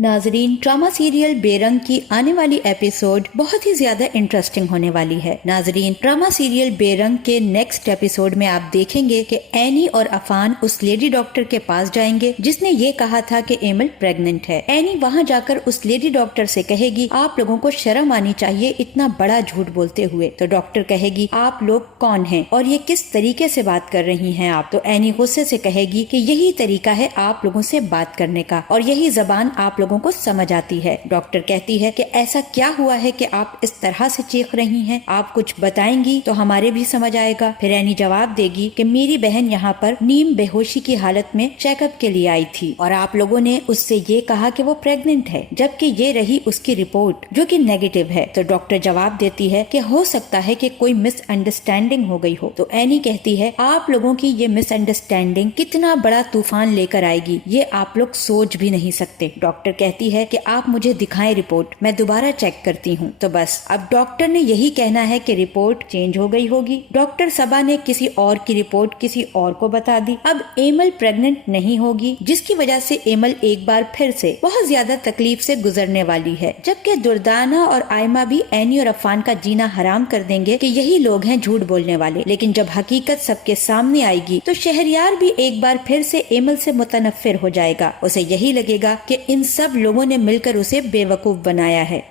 नाजरीन, drama serial बेरंग की आने वाली एपिसोड बहुत ही ज्यादा इंटरेस्टिंग होने वाली है। नाजरीन, ड्रामा सीरियल बेरंग के नेक्स्ट एपिसोड में आप देखेंगे कि एनी और अफान उस लेडी डॉक्टर के पास जाएंगे जिसने ये कहा था कि एमल प्रेग्नेंट है। एनी वहाँ जाकर उस लेडी डॉक्टर से कहेगी, आप लोगों को शर्म आनी चाहिए इतना बड़ा झूठ बोलते हुए। तो डॉक्टर कहेगी, आप लोग कौन हैं और ये किस तरीके से बात कर रही हैं आप। तो एनी गुस्से से कहेगी कि यही तरीका है आप लोगों से बात करने का और यही जबान आप लोगों को समझ आती है। डॉक्टर कहती है कि ऐसा क्या हुआ है कि आप इस तरह से चीख रही हैं, आप कुछ बताएंगी तो हमारे भी समझ आएगा। फिर एनी जवाब देगी कि मेरी बहन यहाँ पर नीम बेहोशी की हालत में चेकअप के लिए आई थी और आप लोगों ने उससे ये कहा कि वो प्रेग्नेंट है, जबकि ये रही उसकी रिपोर्ट जो कि नेगेटिव है। तो डॉक्टर जवाब देती है कि हो सकता है कि कोई मिसअंडरस्टैंडिंग हो गई हो। तो एनी कहती है, आप लोगों की ये मिसअंडरस्टैंडिंग कितना बड़ा तूफान लेकर आएगी ये आप लोग सोच भी नहीं सकते। डॉक्टर कहती है कि आप मुझे दिखाएं रिपोर्ट, मैं दोबारा चेक करती हूँ। तो बस अब डॉक्टर ने यही कहना है कि रिपोर्ट चेंज हो गई होगी। डॉक्टर सबा ने किसी और की रिपोर्ट किसी और को बता दी। अब एमल प्रेग्नेंट नहीं होगी, जिसकी वजह से एमल एक बार फिर से बहुत ज्यादा तकलीफ से गुजरने वाली है। जबकि दुर्दाना और आयमा भी एनी और अफान का जीना हराम कर देंगे कि यही लोग हैं झूठ बोलने वाले। लेकिन जब हकीकत सबके सामने आएगी तो शहरयार भी एक बार फिर से एमल से मुतनफ्फिर हो जाएगा। उसे यही लगेगा कि इन सब लोगों ने मिलकर उसे बेवकूफ बनाया है।